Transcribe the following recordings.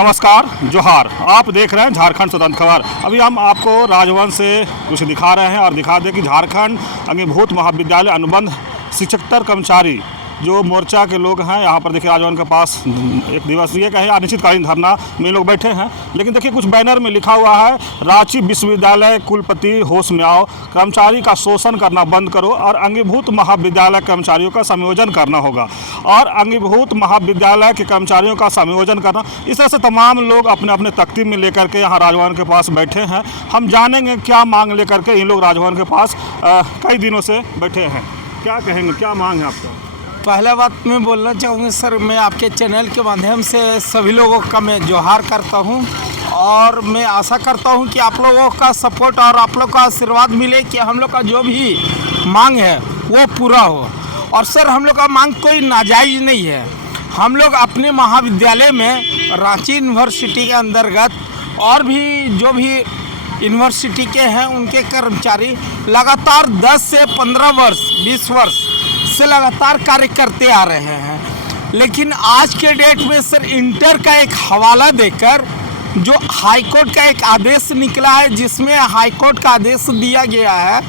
नमस्कार, जोहार। आप देख रहे हैं झारखंड स्वतंत्र खबर। अभी हम आपको राजभवन से कुछ दिखा रहे हैं और दिखा दें कि झारखंड अंगीभूत महाविद्यालय अनुबंध शिक्षकतर कर्मचारी जो मोर्चा के लोग हैं यहाँ पर देखिए राजभवन के पास एक दिवसीय का है अनिश्चितकालीन धरना में लोग बैठे हैं। लेकिन देखिए कुछ बैनर में लिखा हुआ है, रांची विश्वविद्यालय कुलपति होश में आओ, कर्मचारी का शोषण करना बंद करो और अंगीभूत महाविद्यालय कर्मचारियों का समायोजन करना होगा। और अंगीभूत महाविद्यालय के कर्मचारियों का समायोजन करना, इस तरह से तमाम लोग अपने अपने तख्ती में लेकर के यहाँ राजभवन के पास बैठे हैं। हम जानेंगे क्या मांग लेकर के इन लोग राजभवन के पास कई दिनों से बैठे हैं। क्या कहेंगे, क्या मांग है आपका? पहला बात मैं बोलना चाहूँगा सर, मैं आपके चैनल के माध्यम से सभी लोगों का मैं जोहार करता हूँ और मैं आशा करता हूँ कि आप लोगों का सपोर्ट और आप लोग का आशीर्वाद मिले कि हम लोग का जो भी मांग है वो पूरा हो। और सर हम लोग का मांग कोई नाजायज़ नहीं है। हम लोग अपने महाविद्यालय में रांची यूनिवर्सिटी के अंतर्गत और भी जो भी यूनिवर्सिटी के हैं उनके कर्मचारी लगातार 10 से 15 वर्ष 20 वर्ष से लगातार कार्य करते आ रहे हैं। लेकिन आज के डेट में सर इंटर का एक हवाला देकर जो हाई कोर्ट का एक आदेश निकला है, जिसमें हाई कोर्ट का आदेश दिया गया है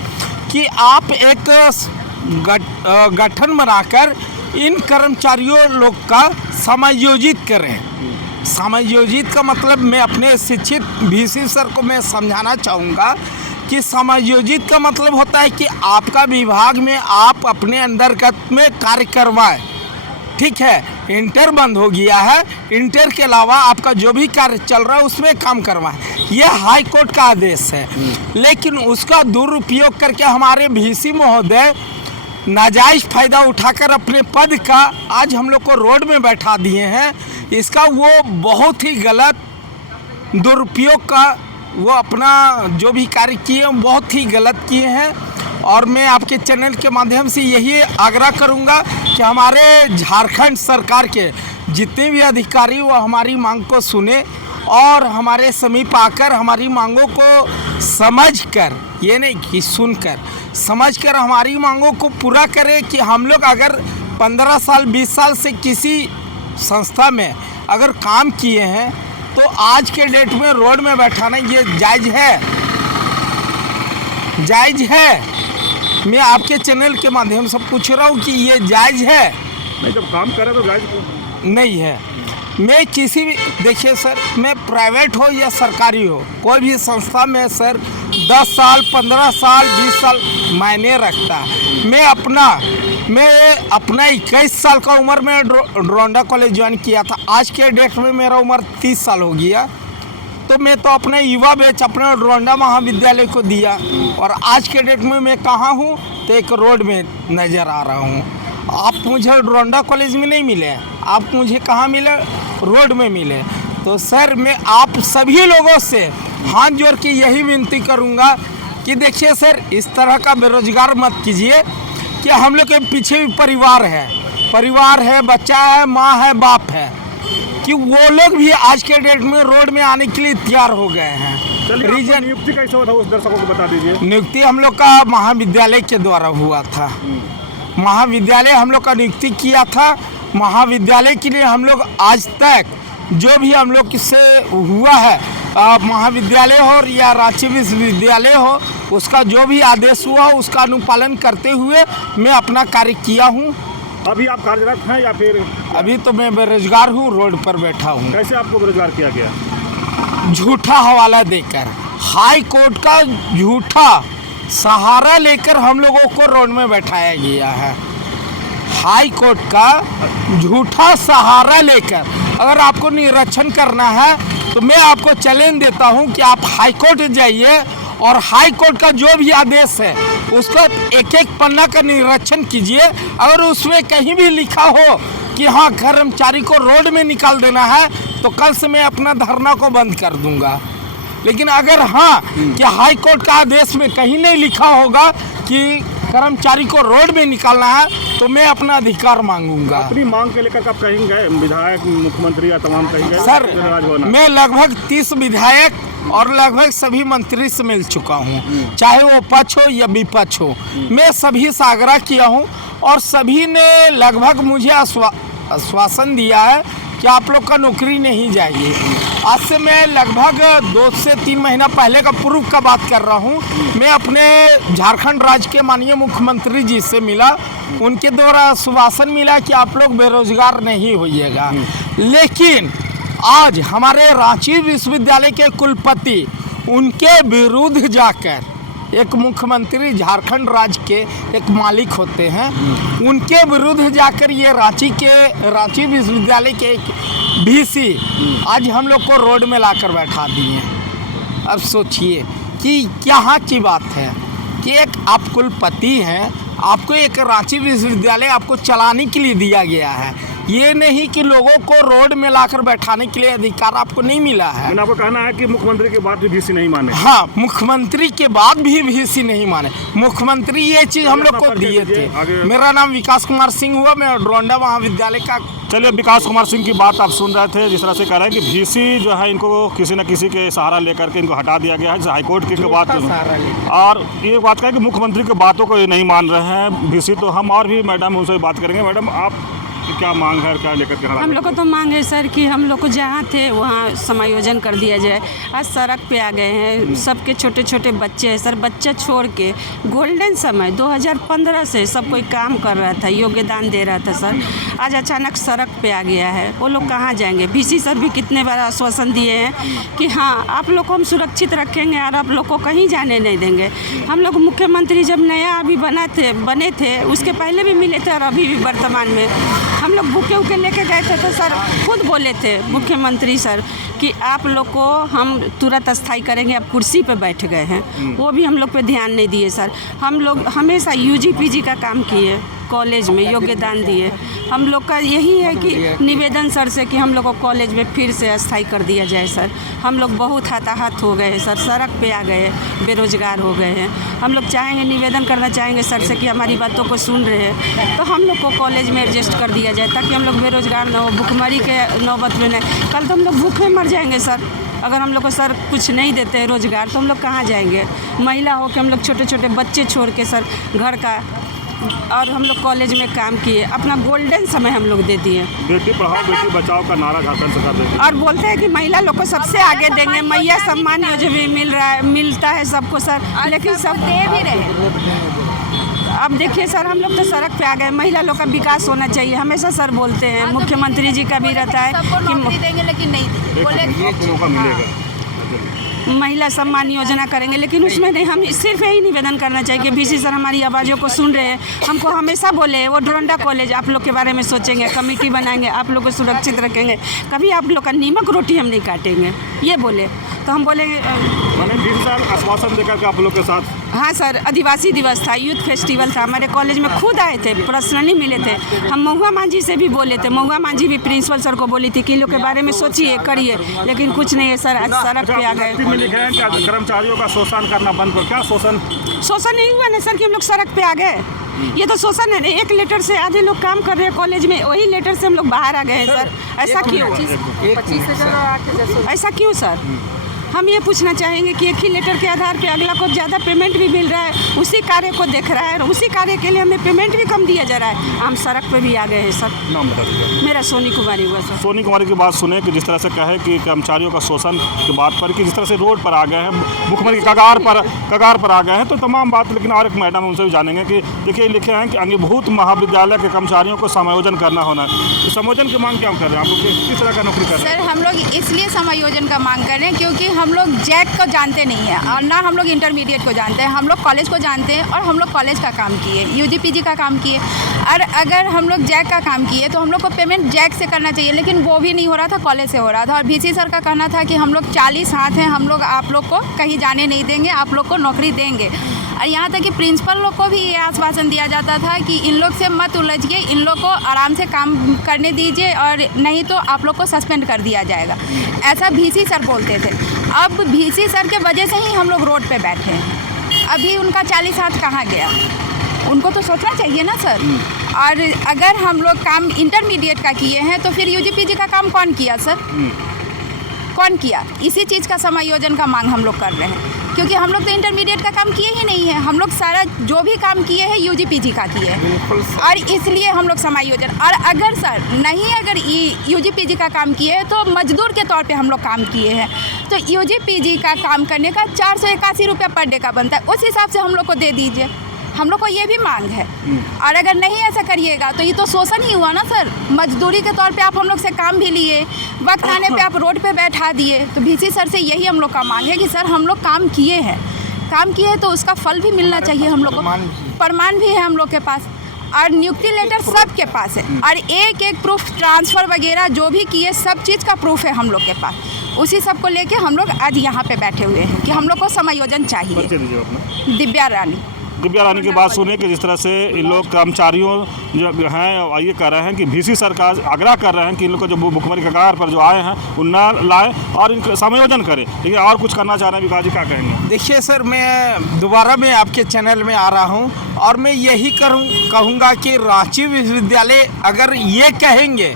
कि आप एक गठन बनाकर इन कर्मचारियों लोग का समायोजित करें। समायोजित का मतलब मैं अपने शिक्षित VC सर को मैं समझाना चाहूँगा कि समायोजित का मतलब होता है कि आपका विभाग में आप अपने अंतर्गत में कार्य करवाएं। ठीक है, इंटर बंद हो गया है, इंटर के अलावा आपका जो भी कार्य चल रहा है उसमें काम करवाएं। यह हाई कोर्ट का आदेश है। लेकिन उसका दुरुपयोग करके हमारे VC महोदय नाजायज़ फ़ायदा उठाकर अपने पद का आज हम लोग को रोड में बैठा दिए हैं। इसका वो बहुत ही गलत दुरुपयोग का वो अपना जो भी कार्य किए बहुत ही गलत किए हैं। और मैं आपके चैनल के माध्यम से यही आग्रह करूंगा कि हमारे झारखंड सरकार के जितने भी अधिकारी वो हमारी मांग को सुने और हमारे समीप आकर हमारी मांगों को समझकर, ये नहीं कि सुनकर, समझकर हमारी मांगों को पूरा करें। कि हम लोग अगर 15 साल 20 साल से किसी संस्था में अगर काम किए हैं तो आज के डेट में रोड में बैठाना ये जायज़ है? जायज़ है? मैं आपके चैनल के माध्यम से पूछ रहा हूँ कि ये जायज़ है? नहीं, जब काम करे तो जायज़ नहीं है। मैं किसी भी, देखिए सर, मैं प्राइवेट हो या सरकारी हो, कोई भी संस्था में सर 10 साल 15 साल 20 साल मायने रखता है। मैं अपना 21 साल का उम्र में ड्रोंडा कॉलेज ज्वाइन किया था। आज के डेट में मेरा उम्र 30 साल हो गया, तो मैं तो अपने युवा बैच अपने ड्रोंडा महाविद्यालय को दिया। और आज के डेट में मैं कहाँ हूँ तो एक रोड में नज़र आ रहा हूँ। आप मुझे ड्रोंडा कॉलेज में नहीं मिले, आप मुझे कहाँ मिले? रोड में मिले। तो सर मैं आप सभी लोगों से हाथ जोड़ के यही विनती करूँगा कि देखिए सर, इस तरह का बेरोजगार मत कीजिए। कि हम लोग के पीछे भी परिवार है, बच्चा है, माँ है, बाप है, कि वो लोग भी आज के डेट में रोड में आने के लिए तैयार हो गए हैं। रीजन नियुक्ति कैसे हुआ था उस दर्शकों को बता दीजिए। नियुक्ति हम लोग का महाविद्यालय के द्वारा हुआ था। महाविद्यालय हम लोग का नियुक्ति किया था। महाविद्यालय के लिए हम लोग आज तक जो भी हम लोग से हुआ है, महाविद्यालय हो या रांची विश्वविद्यालय हो, उसका जो भी आदेश हुआ उसका अनुपालन करते हुए मैं अपना कार्य किया हूँ। अभी आप कार्यरत हैं या फिर? अभी तो मैं बेरोजगार हूँ, रोड पर बैठा हूँ। कैसे आपको बेरोजगार किया गया? झूठा हवाला देकर, हाई कोर्ट का झूठा सहारा लेकर हम लोगों को रोड में बैठाया गया है। हाई कोर्ट का झूठा सहारा लेकर अगर आपको निरीक्षण करना है तो मैं आपको चैलेंज देता हूं कि आप हाई कोर्ट जाइए और हाई कोर्ट का जो भी आदेश है उसका एक एक पन्ना का निरीक्षण कीजिए। अगर उसमें कहीं भी लिखा हो कि हाँ कर्मचारी को रोड में निकाल देना है तो कल से मैं अपना धरना को बंद कर दूंगा। लेकिन अगर हाँ कि हाई कोर्ट का आदेश में कहीं नहीं लिखा होगा कि कर्मचारी को रोड में निकालना है तो मैं अपना अधिकार मांगूंगा। अपनी मांग के लेकर कब कहेंगे विधायक, मुख्यमंत्री या तमाम कहेंगे? सर मैं लगभग 30 विधायक और लगभग सभी मंत्री से मिल चुका हूँ, चाहे वो पक्ष हो या विपक्ष हो। मैं सभी से आग्रह किया हूँ और सभी ने लगभग मुझे आश्वासन दिया है कि आप लोग का नौकरी नहीं जाएगी। आज से मैं लगभग 2 से 3 महीना पहले का पूर्व का बात कर रहा हूँ। मैं अपने झारखंड राज्य के माननीय मुख्यमंत्री जी से मिला, उनके द्वारा आश्वासन मिला कि आप लोग बेरोजगार नहीं होइएगा। लेकिन आज हमारे रांची विश्वविद्यालय के कुलपति उनके विरुद्ध जाकर, एक मुख्यमंत्री झारखंड राज्य के एक मालिक होते हैं, उनके विरुद्ध जाकर ये रांची विश्वविद्यालय के एक VC आज हम लोग को रोड में लाकर बैठा दिए। अब सोचिए कि यहाँ की बात है कि एक आप कुलपति हैं, आपको एक रांची विश्वविद्यालय आपको चलाने के लिए दिया गया है, ये नहीं कि लोगों को रोड में लाकर बैठाने के लिए अधिकार आपको नहीं मिला है। आपको कहना है कि मुख्यमंत्री के बाद भी VC नहीं माने? हाँ, मुख्यमंत्री के बाद भी VC नहीं माने। मुख्यमंत्री ये चीज़ हम लोग को दिए थे। मेरा नाम विकास कुमार सिंह हुआ, मैं डोरंडा महाविद्यालय का। चलिए, विकास कुमार सिंह की बात आप सुन रहे थे, जिस तरह से कह रहे हैं कि VC जो है इनको किसी न किसी के सहारा लेकर के इनको हटा दिया गया है, हाईकोर्ट की बात। और ये बात कहें कि मुख्यमंत्री की बातों को ये नहीं मान रहे हैं VC, तो हम और भी मैडम उनसे बात करेंगे। मैडम, आप क्या मांग है, क्या लेकर के? हम लोग को तो मांग है सर कि हम लोग को जहाँ थे वहाँ समायोजन कर दिया जाए। आज सड़क पे आ गए हैं, सबके छोटे छोटे बच्चे हैं सर। बच्चा छोड़ के गोल्डन समय 2015 से सब कोई काम कर रहा था, योगदान दे रहा था सर। आज अचानक सड़क पे आ गया है, वो लोग कहाँ जाएंगे? VC सर भी कितने बार आश्वासन दिए हैं कि हाँ आप लोग को हम सुरक्षित रखेंगे और आप लोग को कहीं जाने नहीं देंगे। हम लोग मुख्यमंत्री जब नया अभी बने थे उसके पहले भी मिले थे और अभी भी वर्तमान में हम लोग बुके उके लेके गए थे, तो सर खुद बोले थे मुख्यमंत्री सर कि आप लोग को हम तुरंत अस्थाई करेंगे। अब कुर्सी पे बैठ गए हैं, वो भी हम लोग पे ध्यान नहीं दिए सर। हम लोग हमेशा UG PG का काम किए, कॉलेज में योगदान दिए। हम लोग का यही है कि निवेदन सर से कि हम लोग को कॉलेज में फिर से अस्थाई कर दिया जाए सर। हम लोग बहुत हताहत हो गए हैं सर, सड़क पे आ गए, बेरोजगार हो गए हैं। हम लोग चाहेंगे, निवेदन करना चाहेंगे सर से कि हमारी बातों को सुन रहे हैं तो हम लोग को कॉलेज में एडजस्ट कर दिया जाए, ताकि हम लोग बेरोजगार न हो, भुखमरी के नौबत में नहीं। कल तो हम लोग भूखे मर जाएंगे सर। अगर हम लोग को सर कुछ नहीं देते हैं रोजगार, तो हम लोग कहाँ जाएंगे? महिला हो के हम लोग छोटे छोटे बच्चे छोड़ के सर घर का, और हम लोग कॉलेज में काम किए, अपना गोल्डन समय हम लोग दे दिए। बेटी पढ़ाओ बेटी बचाओ का नारा झारखंड सरकार देती है और बोलते हैं कि महिला लोग को सबसे आगे देंगे, मैया सम्मान योजना भी मिलता है सबको सर, लेकिन सब दे भी रहे। अब देखिए सर, हम लोग तो सड़क पे आ गए। महिला लोग का विकास होना चाहिए, हमेशा सर बोलते हैं। मुख्यमंत्री जी का भी रहता है कि देंगे लेकिन नहीं बोले महिला सम्मान योजना करेंगे, लेकिन उसमें नहीं। हम सिर्फ यही निवेदन करना चाहिए कि VC सर हमारी आवाज़ों को सुन रहे हैं। हमको हमेशा बोले वो डोरंडा कॉलेज आप लोग के बारे में सोचेंगे, कमेटी बनाएंगे, आप लोग को सुरक्षित रखेंगे, कभी आप लोग का नीमक रोटी हम नहीं काटेंगे, ये बोले। तो हम बोलेंगे आश्वासन देकर के आप लोग के साथ। हाँ सर, आदिवासी दिवस था, यूथ फेस्टिवल था, हमारे कॉलेज में खुद आए थे, पर्सनली मिले थे। हम महुआ मांझी से भी बोले थे, महुआ मांझी भी प्रिंसिपल सर को बोली थी कि इन लोग के बारे में सोचिए, करिए, लेकिन कुछ नहीं है सर। आज सड़क पे आ गए। लिखे हैं क्या कर्मचारियों का शोषण करना बंद करो? क्या शोषण नहीं हुआ ना सर कि हम लोग सड़क पे आ गए? ये तो शोषण है। एक लेटर से आधे लोग काम कर रहे हैं कॉलेज में, वही लेटर से हम लोग बाहर आ गए हैं सर। ऐसा क्यों? 25,000 ऐसा क्यों सर? हम ये पूछना चाहेंगे कि एक ही लेटर के आधार पे अगला को ज़्यादा पेमेंट भी मिल रहा है, उसी कार्य को देख रहा है और उसी कार्य के लिए हमें पेमेंट भी कम दिया जा रहा है। हम सड़क पे भी आ गए हैं सर। नाम बता दीजिए। मेरा सोनी कुमारी हुआ सर। सोनी कुमारी की बात सुने कि जिस तरह से कहे कि कर्मचारियों का शोषण की बात पर, कि जिस तरह से रोड पर आ गए हैं, मुख्यमंत्री कगार पर आ गए हैं, तो तमाम बात। लेकिन और एक मैडम उनसे भी जानेंगे कि देखिए लिखे हैं कि अंगीभूत महाविद्यालय के कर्मचारियों को समायोजन करना होना है। तो समायोजन की मांग क्या कर रहे हैं आप लोग? किस तरह का नौकरी कर रहे हैं? सर, हम लोग इसलिए समायोजन का मांग कर रहे हैं क्योंकि हम लोग जैक को जानते नहीं है और ना हम लोग इंटरमीडिएट को जानते हैं। हम लोग कॉलेज को जानते हैं और हम लोग कॉलेज का काम किए, UG PG का काम किए। और अगर हम लोग जैक का काम किए तो हम लोग को पेमेंट जैक से करना चाहिए, लेकिन वो भी नहीं हो रहा था, कॉलेज से हो रहा था। और VC सर का कहना था कि हम लोग 40 हाथ हैं, हम लोग आप लोग को कहीं जाने नहीं देंगे, आप लोग को नौकरी देंगे। और यहाँ तक कि प्रिंसिपल लोग को भी ये आश्वासन दिया जाता था कि इन लोग से मत उलझिए, इन लोग को आराम से काम करने दीजिए और नहीं तो आप लोग को सस्पेंड कर दिया जाएगा, ऐसा VC सर बोलते थे। अब VC सर के वजह से ही हम लोग रोड पे बैठे हैं। अभी उनका 40 हाथ कहाँ गया? उनको तो सोचना चाहिए ना सर। और अगर हम लोग काम इंटरमीडिएट का किए हैं तो फिर UG PG का काम कौन किया सर? कौन किया? इसी चीज़ का समायोजन का मांग हम लोग कर रहे हैं। क्योंकि हम लोग तो इंटरमीडिएट का काम किए ही नहीं है, हम लोग सारा जो भी काम किए हैं यूजी पीजी का किए हैं, बिल्कुल सर। और इसलिए हम लोग समायोजन। और अगर सर नहीं अगर यूजी पीजी का काम किए हैं तो मजदूर के तौर पे हम लोग काम किए हैं, तो यूजी पीजी का काम करने का 481 रुपये पर डे का बनता है, उस हिसाब से हम लोग को दे दीजिए। हम लोग को ये भी मांग है। और अगर नहीं ऐसा करिएगा तो ये तो शोषण ही हुआ ना सर। मजदूरी के तौर पे आप हम लोग से काम भी लिए, वक्त आने पे आप रोड पे बैठा दिए। तो VC सर से यही हम लोग का मांग है कि सर हम लोग काम किए हैं तो उसका फल भी मिलना चाहिए हम लोग को। प्रमाण भी है हम लोग के पास, और नियुक्ति लेटर सबके पास है, और एक एक प्रूफ ट्रांसफ़र वगैरह जो भी किए सब चीज़ का प्रूफ है हम लोग के पास। उसी सब को लेके हम लोग आज यहाँ पे बैठे हुए हैं कि हम लोग को समायोजन चाहिए। परिचय दीजिए अपना। दिव्या रानी। दिव्या रानी की बात सुनिए कि जिस तरह से इन लोग कर्मचारियों जो हैं ये कह रहे हैं कि VC सरकार आग्रह कर रहे हैं कि इन लोग को जो भुखमरी कगार पर जो आए हैं उन न लाए और इनका समायोजन करें। ठीक है, और कुछ करना चाह रहे हैं विकास जी, क्या कहेंगे? देखिए सर, मैं दोबारा मैं आपके चैनल में आ रहा हूं और मैं यही कहूँगा कि रांची विश्वविद्यालय अगर ये कहेंगे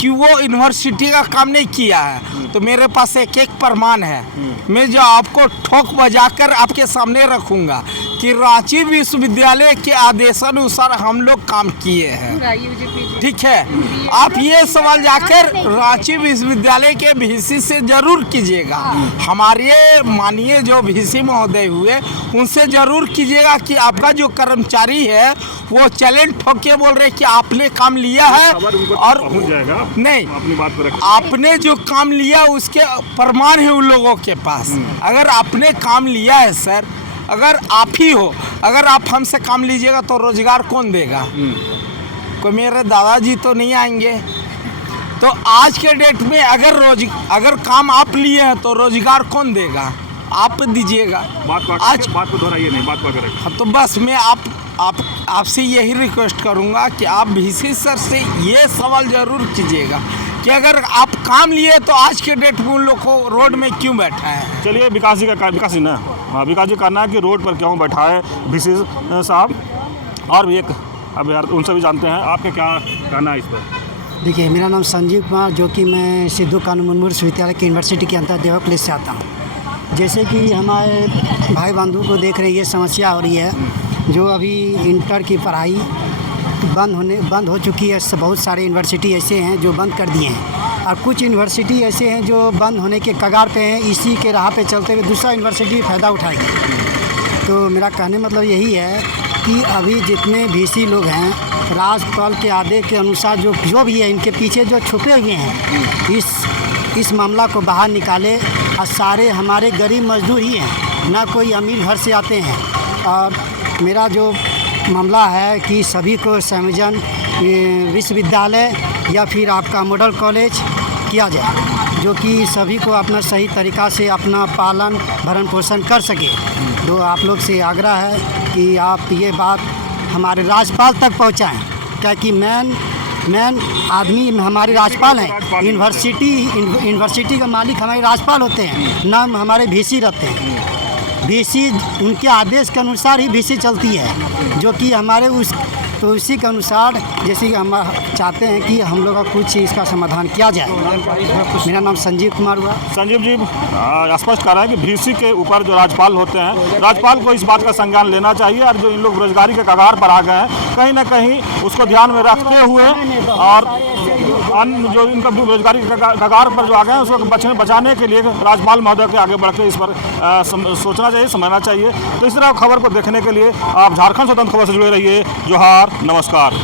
कि वो यूनिवर्सिटी का काम नहीं किया है तो मेरे पास एक एक प्रमाण है, मैं जो आपको ठोक बजाकर आपके सामने रखूँगा कि रांची विश्वविद्यालय के आदेशानुसार हम लोग काम किए हैं। ठीक है, आप ये सवाल जाकर रांची विश्वविद्यालय के VC से जरूर कीजिएगा। हमारे माननीय जो VC महोदय हुए उनसे जरूर कीजिएगा कि आपका जो कर्मचारी है वो चैलेंज ठोक के बोल रहे कि आपने काम लिया है और नहीं, अपनी बात पर आपने जो काम लिया उसके प्रमाण है उन लोगों के पास। अगर आपने काम लिया है सर, अगर आप ही हो, अगर आप हमसे काम लीजिएगा तो रोजगार कौन देगा? कोई मेरे दादाजी तो नहीं आएंगे। तो आज के डेट में अगर काम आप लिए हैं तो रोजगार कौन देगा? आप दीजिएगा। आज बात को दोहराइए नहीं, बात पर हाँ, तो बस मैं आपसे यही रिक्वेस्ट करूंगा कि आप VC सर से ये सवाल जरूर कीजिएगा कि अगर आप काम लिए तो आज के डेट में उन लोग को रोड में क्यों बैठा है? चलिए विकास जी का विकास जी ना, हाँ विकास जी कहना है कि रोड पर क्यों बैठा है VC साहब, और भी एक अब यार उनसे भी जानते हैं आपका क्या कहना है इस पर। देखिए, मेरा नाम संजीव कुमार, जो कि मैं सिद्धू कानू मुर्मू विश्वविद्यालय की यूनिवर्सिटी के अंतर्गत देवा कॉलेज से आता हूँ। जैसे कि हमारे भाई बंधु को देख रहे ये समस्या हो रही है, जो अभी इंटर की पढ़ाई बंद हो चुकी है। बहुत सारे यूनिवर्सिटी ऐसे हैं जो बंद कर दिए हैं, और कुछ यूनिवर्सिटी ऐसे हैं जो बंद होने के कगार पे हैं। इसी के राह पे चलते हुए दूसरा यूनिवर्सिटी फ़ायदा उठाएगी। तो मेरा कहने मतलब यही है कि अभी जितने VC लोग हैं, राज्यपाल के आदेश के अनुसार जो भी है, इनके पीछे जो छुपे हुए हैं, इस मामला को बाहर निकाले। और सारे हमारे गरीब मजदूर ही हैं, ना कोई अमीर घर से आते हैं। और मेरा जो मामला है कि सभी को समायोजन विश्वविद्यालय या फिर आपका मॉडल कॉलेज किया जाए, जो कि सभी को अपना सही तरीक़ा से अपना पालन भरण पोषण कर सके। तो आप लोग से आग्रह है कि आप ये बात हमारे राज्यपाल तक पहुंचाएं, क्योंकि मेन आदमी हमारे राज्यपाल हैं। यूनिवर्सिटी का मालिक हमारे राज्यपाल होते हैं, ना हमारे VC रहते हैं। VC उनके आदेश के अनुसार ही VC चलती है, जो कि हमारे उसी के अनुसार जैसे कि हम चाहते हैं कि हम लोग का कुछ इसका समाधान किया जाए। मेरा नाम संजीव कुमार हुआ। संजीव जी स्पष्ट कर रहे हैं कि VC के ऊपर जो राज्यपाल होते हैं, राज्यपाल को इस बात का संज्ञान लेना चाहिए, और जो इन लोग बेरोजगारी के कगार पर आ गए हैं, कहीं ना कहीं उसको ध्यान में रखते हुए और अन्य जो इनका बेरोजगारी के कगार पर जो आ गए हैं उसको बचाने के लिए राज्यपाल महोदय के आगे बढ़ के इस पर सोचना चाहिए, समझना चाहिए। तो इस तरह खबर को देखने के लिए आप झारखंड स्वतंत्र खबर से जुड़े रहिए। जोहार, नमस्कार।